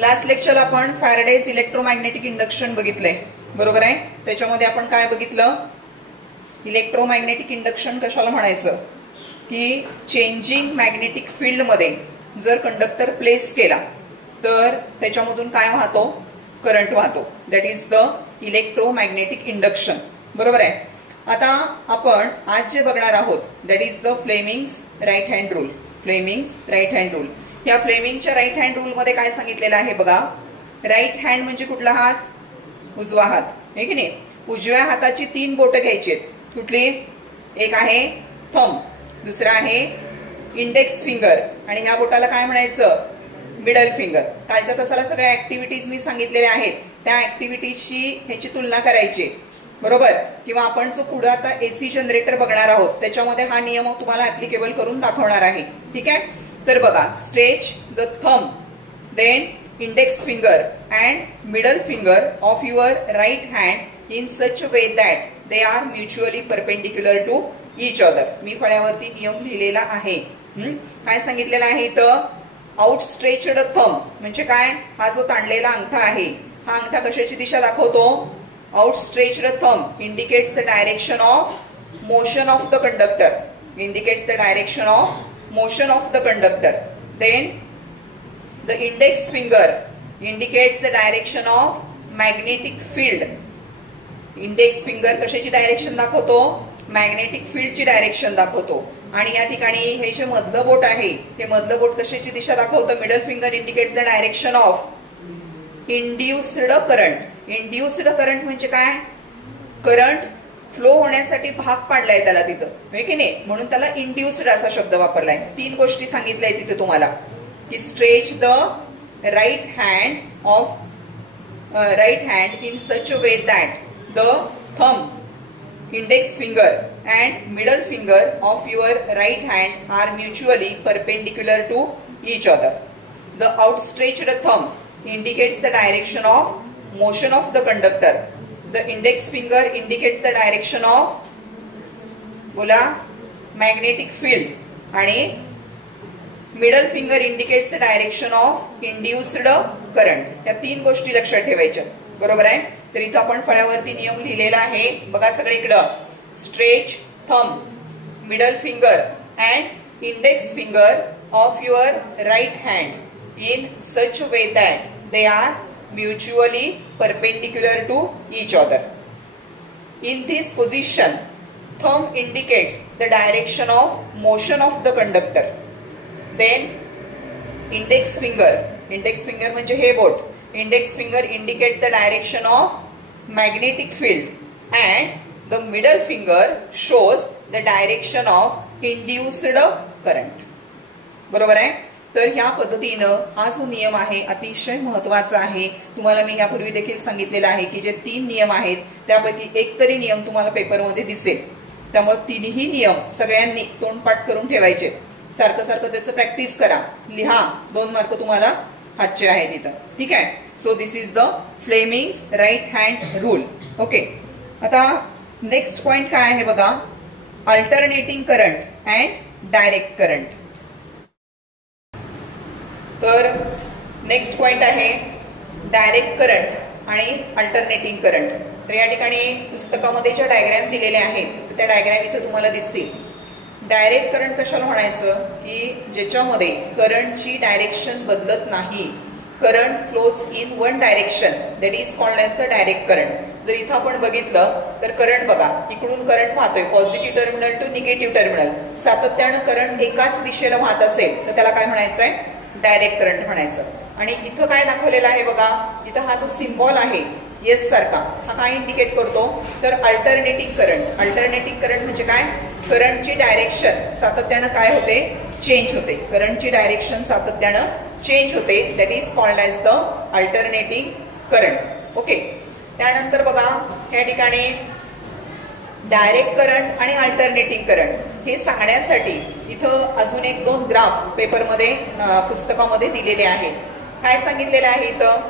Last लेक्चरला आपण Faraday's electromagnetic induction बघितलंय, बरोबर आहे. त्याच्यामध्ये आपण काय बघितलं, इलेक्ट्रोमॅग्नेटिक इंडक्शन कशाला म्हणायचं की चेंजिंग मॅग्नेटिक फील्ड मध्ये जर कंडक्टर प्लेस केला तर त्याच्यामधून काय वाहतो, करंट वाहतो. That is the electromagnetic induction, बरोबर आहे. आता आपण आज जे बघणार आहोत that is the Fleming's right hand rule. Fleming's right hand rule. या फ्लेमिंगच्या राईट हँड रूल मध्ये काय सांगितलेलं आहे बघा. राईट हँड म्हणजे कुठला हात, उजवा हात, आहे की नाही. उजव्या हाताची 3 बोटं घ्यायची. कुठली, एक आहे थंब, दुसरा आहे इंडेक्स फिंगर आणि ह्या बोटाला काय म्हणायचं, मिडल फिंगर. कालच्या तासाला सगळ्या ऍक्टिव्हिटीज मी सांगितलेल्या आहेत, त्या ऍक्टिव्हिटीजशी ह्याची तुलना करायची, बरोबर. किंवा आपण जो पुढे आता एसी जनरेटर बघणार आहोत त्याच्यामध्ये हा नियम तुम्हाला ऍप्लिकेबल करून दाखवणार आहे, ठीक आहे. तर बघा, stretch the thumb, then index finger and middle finger of your right hand in such way that they are mutually perpendicular to each other. मी फळ्यावरती नियम लिहिलेला आहे. काय सांगितलेलं आहे तर आउटस्ट्रेच्ड थंब म्हणजे काय, हा जो ताणलेला अंगठा आहे हा अंगठा कशाची दिशा दाखवतो, outstretched thumb indicates the direction of motion of the conductor, indicates the direction of motion of the conductor. Then the index finger indicates the direction of magnetic field. Index finger कशाची डायरेक्शन दाखवतो, magnetic फील्डची direction दाखवतो. आणि या ठिकाणी हे जे मधलं बोट आहे हे मधलं बोट कशाची दिशा दाखवतं, middle finger indicates the direction of induced current. Induced current म्हणजे काय, करंट फ्लो होण्यासाठी भाग पाडलाय त्याला तिथं, आहे की नाही, म्हणून त्याला इंड्युस्ड असा शब्द वापरलाय. 3 गोष्टी सांगितल्याय तिथे तुम्हाला की stretch the right hand of right hand in such a way that the thumb, index finger and middle finger of your right hand are mutually perpendicular to each other. The outstretched thumb indicates the direction of motion of the conductor. The index finger indicates the direction of, बोला, magnetic field आणि middle finger indicates the direction of induced current. या 3 गोष्टी लक्षात ठेवायच्या, बरोबर आहे. तर इथं आपण फळ्यावरती नियम लिहिलेला आहे बघा सगळीकडं. Stretch thumb, middle finger and index finger of your right hand in such way that they are mutually perpendicular to each other. In this position, thumb indicates the direction of motion of the conductor. Then index finger म्हणजे हे बोट, index finger indicates the direction of magnetic field and the middle finger shows the direction of induced current. बरोबर आहे. तर ह्या पद्धतीनं हा जो नियम आहे अतिशय महत्वाचा आहे. तुम्हाला मी यापूर्वी देखील सांगितलेलं आहे की जे 3 नियम आहेत त्यापैकी एक तरी नियम तुम्हाला पेपरमध्ये दिसेल. त्यामुळे 3ही नियम सगळ्यांनी तोंडपाठ करून ठेवायचे. सारखं सारखं त्याचं प्रॅक्टिस करा, लिहा. 2 मार्क तुम्हाला हातचे आहेत इथं, ठीक आहे. So this is the Fleming's right hand rule. Okay, आता नेक्स्ट पॉइंट काय आहे बघा, alternating current and direct current. तर नेक्स्ट पॉइंट आहे डायरेक्ट करंट आणि अल्टरनेटिंग करंट. तर या ठिकाणी पुस्तकामध्ये ज्या डायग्रॅम दिलेल्या आहेत त्या डायग्रॅम इथे तुम्हाला दिसतील. डायरेक्ट करंट कशाला म्हणायचं की ज्याच्यामध्ये करंटची डायरेक्शन बदलत नाही, current flows in one direction, that is called as the direct current. जर इथं आपण बघितलं तर करंट बघा, इकडून करंट वाहतोय positive terminal to negative terminal, सातत्यानं करंट एकाच दिशेला वाहत असेल तर त्याला काय म्हणायचंय, डायरेक्ट करंट म्हणायचं. आणि इथं काय दाखवलेलं आहे बघा, इथं हा जो सिम्बॉल आहे येस सारखा, हा काय इंडिकेट करतो तर अल्टरनेटिंग करंट. अल्टरनेटिंग करंट म्हणजे काय, करंटची डायरेक्शन सातत्यानं काय होते, चेंज होते. करंटची डायरेक्शन सातत्यानं चेंज होते, that is called as the alternating current. Okay, त्यानंतर बघा या ठिकाणी डायरेक्ट करंट आणि अल्टरनेटिंग करंट हे सांगण्यासाठी इथं अजून 1-2 ग्राफ पेपरमध्ये पुस्तकामध्ये दिलेले आहेत. काय सांगितलेलं आहे इथं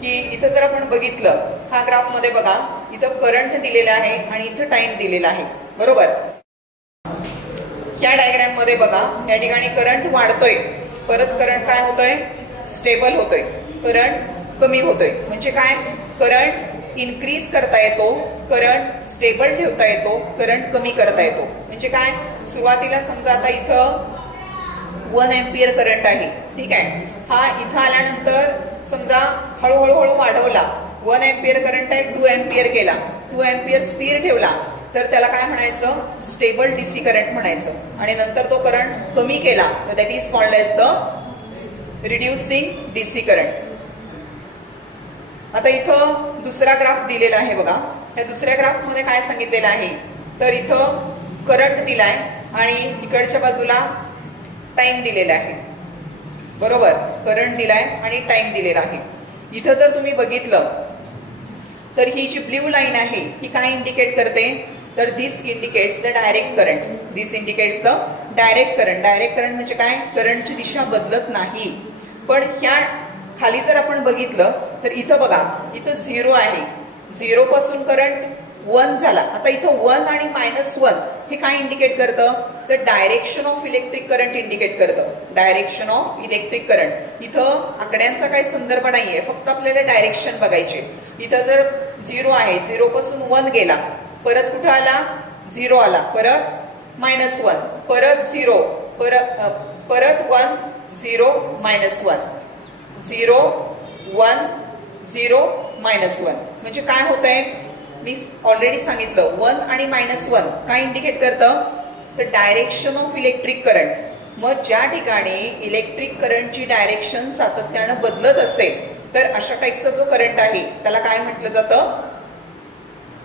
की इथं जर आपण बघितलं, हा ग्राफ मध्ये बघा, इथं करंट दिलेला आहे आणि इथं टाइम दिलेला आहे, बरोबर. या डायग्राम मध्ये बघा, या ठिकाणी करंट वाढतोय, परत करंट काय होतोय, स्टेबल होतोय. करंट कमी होतोय. म्हणजे काय, करंट इन्क्रीज करता येतो, करंट स्टेबल ठेवता येतो, करंट कमी करता येतो. म्हणजे काय, सुरुवातीला समजा आता इथं 1 एम्पियर करंट आहे, ठीक आहे. हा इथं आल्यानंतर समजा हळूहळू वाढवला, 1 एम्पियर करंट आहे 2 एम्पियर केला, 2 एम्पियर स्थिर ठेवला, तर त्याला काय म्हणायचं, स्टेबल डीसी करंट म्हणायचं. आणि नंतर तो करंट कमी केला तर that is called as the reducing DC current. आता इथं दुसरा ग्राफ दिलेला आहे बघा. या दुसऱ्या ग्राफ मध्ये काय सांगितलेलं आहे, तर इथं करंट दिलाय आणि इकडच्या बाजूला टाइम दिलेला आहे. बरोबर, करंट दिलाय आणि टाइम दिलेला आहे. इथं जर तुम्ही बघितलं तर ही जी ब्ल्यू लाईन आहे ही काय इंडिकेट करते, तर this indicates the direct current. This indicates the direct current. Direct current म्हणजे काय, करंटची दिशा बदलत नाही. पण ह्या खाली जर आपण बघितलं तर इथं बघा, इथं 0 आहे, 0 पासून करंट 1 झाला. आता इथं 1 आणि -1 हे काय इंडिकेट करतं, तर direction of electric current indicate करतं. Direction of electric current. इथं आकड्यांचा काही संदर्भ नाहीये, फक्त आपल्याला डायरेक्शन बघायचे. इथं जर 0 आहे, 0 पासून 1 गेला, परत कुठं आला, 0 आला, परत -1, परत 0, परत 1, 0, -1, 0, 1, 0, -1. म्हणजे काय होतंय, मी ऑलरेडी सांगितलं 1 आणि -1 काय इंडिकेट करतं, तर डायरेक्शन ऑफ इलेक्ट्रिक करंट. मग ज्या ठिकाणी इलेक्ट्रिक करंटची डायरेक्शन सातत्यानं बदलत असेल तर अशा टाईपचा जो करंट आहे त्याला काय म्हटलं जातं,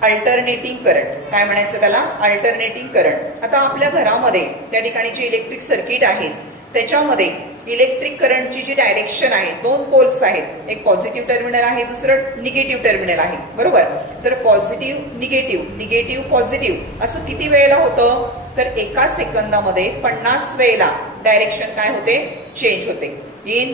अल्टरनेटिंग करंट. काय म्हणायचं त्याला, अल्टरनेटिंग करंट. आता आपल्या घरामध्ये त्या ठिकाणी जे इलेक्ट्रिक सर्किट आहेत त्याच्यामध्ये इलेक्ट्रिक करंटची जी डायरेक्शन आहे, 2 पोल्स आहेत, एक पॉझिटिव्ह टर्मिनल आहे, दुसरं निगेटिव्ह टर्मिनल आहे. बरोबर, तर पॉझिटिव्ह निगेटिव्ह, निगेटिव्ह पॉझिटिव्ह असं किती वेळेला होतं, तर एका सेकंदामध्ये 50 वेळेला डायरेक्शन काय होते, चेंज होते. इन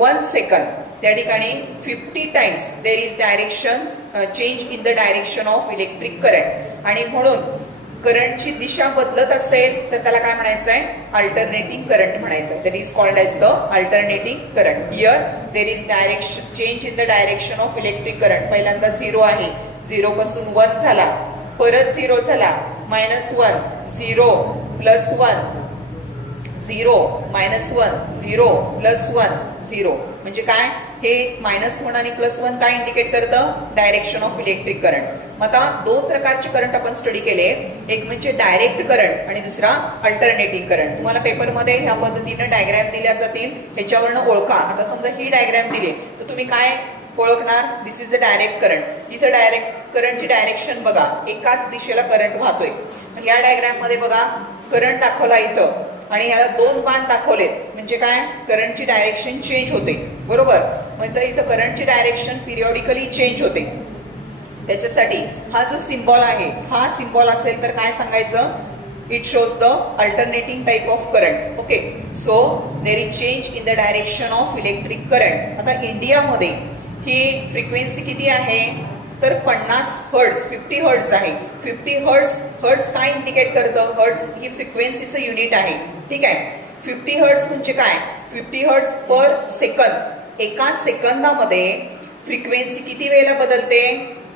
1 सेकंड त्या ठिकाणी 50 times there is direction change in the direction of electric current. आणि म्हणून करंटची दिशा बदलत असेल तर त्याला काय म्हणायचं आहे, अल्टरनेटिंग करंट म्हणायचं आहे. That is called as the alternating current. Here there is direction change in the direction of electric current. पहिल्यांदा 0 आहे, 0 पासून 1 झाला, परत 0 झाला, -1, 0, +1, 0, -1, 0, +1, 0. म्हणजे काय, हे -1 आणि +1 काय इंडिकेट करतं, डायरेक्शन ऑफ इलेक्ट्रिक करंट. मग आता 2 प्रकारचे करंट आपण स्टडी केले, एक म्हणजे डायरेक्ट करंट आणि दुसरा अल्टरनेटिंग करंट. तुम्हाला पेपरमध्ये ह्या पद्धतीनं डायग्रॅम दिल्या जातील, ह्याच्यावरनं ओळखा. आता समजा ही डायग्रॅम दिली तर तुम्ही काय ओळखणार, दिस इज द डायरेक्ट करंट. इथं डायरेक्ट करंटची डायरेक्शन बघा, एकाच दिशेला करंट वाहतोय. या डायग्रॅम मध्ये बघा करंट दाखवला इथं आणि याला 2 बाण दाखवलेत, म्हणजे काय, करंटची डायरेक्शन चेंज होते. बरोबर, म्हणजे इथं करंटची डायरेक्शन पिरियॉडिकली चेंज होते. त्याच्यासाठी हा जो सिम्बॉल आहे, हा सिम्बॉल असेल तर काय सांगायचं, it shows the alternating type of current. Okay, so there is change in the direction of electric current. आता इंडियामध्ये ही फ्रिक्वेन्सी किती आहे, तर 50 हर्ट्ज, 50 हर्ट्ज आहे. 50 हर्ट्ज काय इंडिकेट करतं, हर्ट्ज ही फ्रिक्वेन्सीचं युनिट आहे. ठीक आहे, 50 हर्ट्ज म्हणजे काय, 50 हर्ट्ज पर सेकंद. एका सेकंदामध्ये फ्रिक्वेन्सी किती वेळेला बदलते,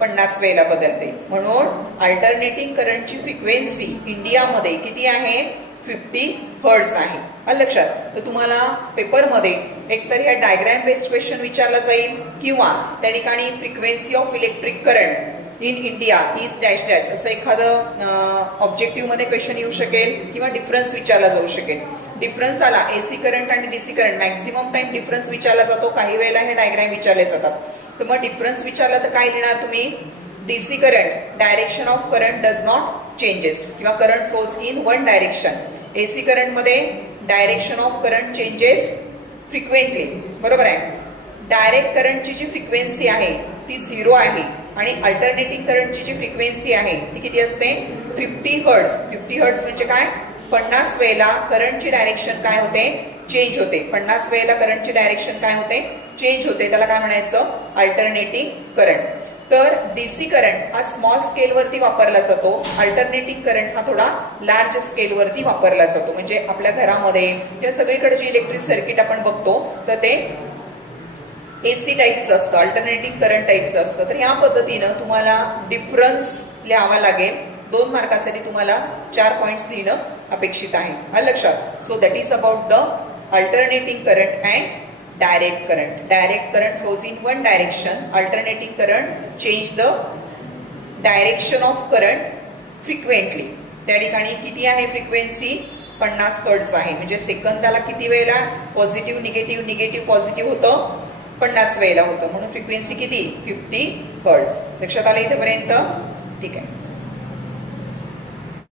50 वेळेला बदलते. म्हणून अल्टरनेटिंग करंटची फ्रिक्वेन्सी इंडियामध्ये किती आहे, 50 हर्ट्ज आहे. लक्षात. तर तुम्हाला पेपरमध्ये एकतर ह्या डायग्रॅम बेस्ड क्वेश्चन विचारला जाईल किंवा त्या ठिकाणी frequency of electric current in India is dash dash असं एखादं ऑब्जेक्टिव्ह मध्ये क्वेश्चन येऊ शकेल किंवा डिफरन्स विचारला जाऊ शकेल. डिफरन्स आला, एसी करंट आणि DC current maximum time difference विचारला जातो, काही वेळेला हे डायग्रॅम विचारले जातात. तर मग डिफरन्स विचारला तर काय लिहिणार तुम्ही, DC current direction of current does not changes किंवा current flows in 1 direction. AC current मध्ये direction of current changes frequently. बरोबर आहे. डायरेक्ट करंटची जी फ्रिक्वेन्सी आहे ती 0 आहे आणि अल्टरनेटिंग करंटची जी फ्रिक्वेन्सी आहे ती किती असते, 50 हर्ट्ज. 50 हर्ट्ज म्हणजे काय, 50 वेळेला करंटची डायरेक्शन काय होते, चेंज होते. 50 वेळेला करंटची डायरेक्शन काय होते, चेंज होते. त्याला काय म्हणायचं, अल्टरनेटिंग करंट. तर डीसी करंट हा स्मॉल स्केलवरती वापरला जातो, अल्टरनेटिंग करंट हा थोडा लार्ज स्केलवरती वापरला जातो. म्हणजे आपल्या घरामध्ये या सगळीकडे जे इलेक्ट्रिक सर्किट आपण बघतो तर ते एसी टाईपचं असतं, अल्टरनेटिंग करंट टाईपचं असतं. तर या पद्धतीनं तुम्हाला डिफरन्स लिहावा लागेल. 2 मार्कासाठी तुम्हाला 4 पॉइंट्स लिहिणं अपेक्षित आहे. आलं लक्षात? So that is about the alternating current and direct current. Direct current flows in one direction. Alternating current change the direction of current frequently. त्या ठिकाणी किती आहे फ्रिक्वेन्सी? 50 हर्ट्झ आहे. म्हणजे सेकंदाला किती वेळेला पॉझिटिव्ह निगेटिव्ह निगेटिव्ह पॉझिटिव्ह होतं? 50 वेळेला होतं. म्हणून फ्रिक्वेन्सी किती? 50 हर्ट्झ. लक्षात आलं इथेपर्यंत? ठीक आहे.